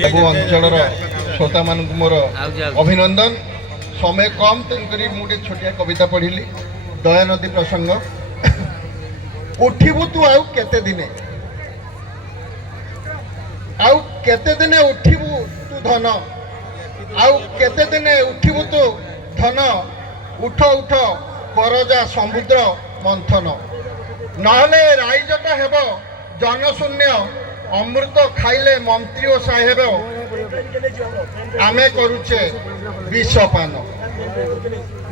ସବୁ ଅଞ୍ଚଳର ଶ୍ରୋତା ମାନଙ୍କୁ ମୋର ଅଭିନନ୍ଦନ। समय कम तेणुक मुझे छोटिया कविता पढ़िली दया नदी प्रसंग। उठिबु तू आउ केते दिने उठिबु तू धन आउ केते दिने उठिबु तू धन उठ उठ करजा समुद्र मंथन नहले राइजटा हेब जनशून्य अमृत खाइले मंत्री ओ साहेब आमे करुचे विषपान।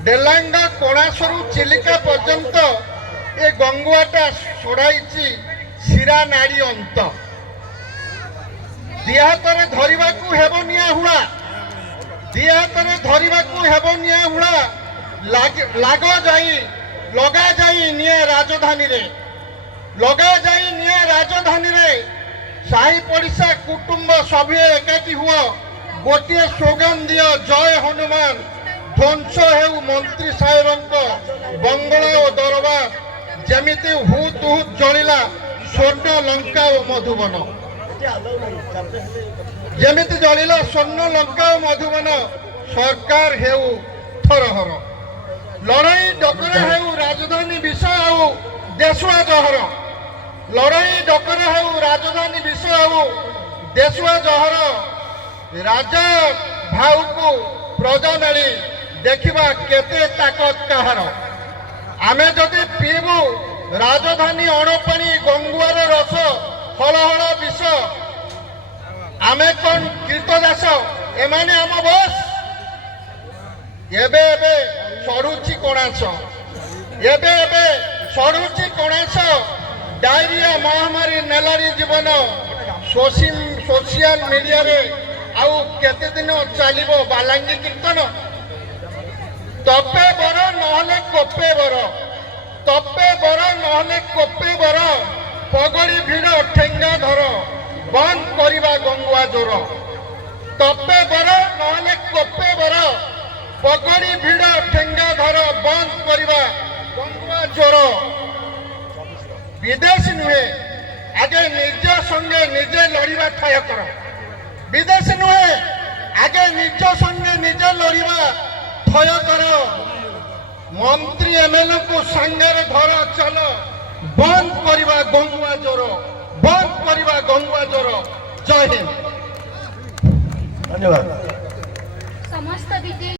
डेलांगा कोणासरू चिलिका पर्यंत ए गंगुआटा सोड़ाई शिरा नाड़ी अंत दिहातरे धरिबाकू हेबो निया हुड़ा दिहातरे धरिबाकू हेबो निया हुड़ा लगा जाई निया राजधानी रे लगा जाई निया राजधानी रे साही पड़िशा कुटुंब सभी एकाठी हुआ गोटे स्लोगान दियो जय हनुमान ध्वंस हेउ मंत्री साहेब बंगला और दरबार जमिति हुत हुत जलिला स्वर्ण लंका और मधुबन जमिति जलिला स्वर्ण लंका और मधुबन सरकार हेउ थरहर लड़ाई डकरा हेउ राजधानी विषय आउ देशुआ जहर लड़ाई डकरा हेउ राजधानी विषय आउ देशुआ जहर राजा भाऊ को प्रजा मेली देखा केते ताकत कहार आमे जदि पीबू राजधानी अणपाणी गंगुआर रस हल हल विष आमे कौन कीर्तदास एमाने आम बस एबे एबे सड़ुची कणास एबे एबे सड़ुची कणास डायरिया महामारी नेलारी जीवन सोशल मीडिया रे आउ केते दिन चलिबो बालांगी कीर्तन तपे बर नहले कोपे बर तपे बर नहले कोपे बर पगड़ी भिड़ ठेंगा धर बंद करिबा गंगुआ जोर तपे बर नहले कोपे बर पगड़ी भिड़ ठेंगा धर बंद करिबा गंगुआ जोर विदेश नुहे आगे निज संगे निजे लड़िबा ठाय कर विदेश नुहे आगे निज संगे निजे लड़िबा थय कर मंत्री एमएलए को संगे धर चल बंद करिबा गंगुआ जोर बंद करिबा गंगुआ जोर। जय हिंद। धन्यवाद। समस्त विद्या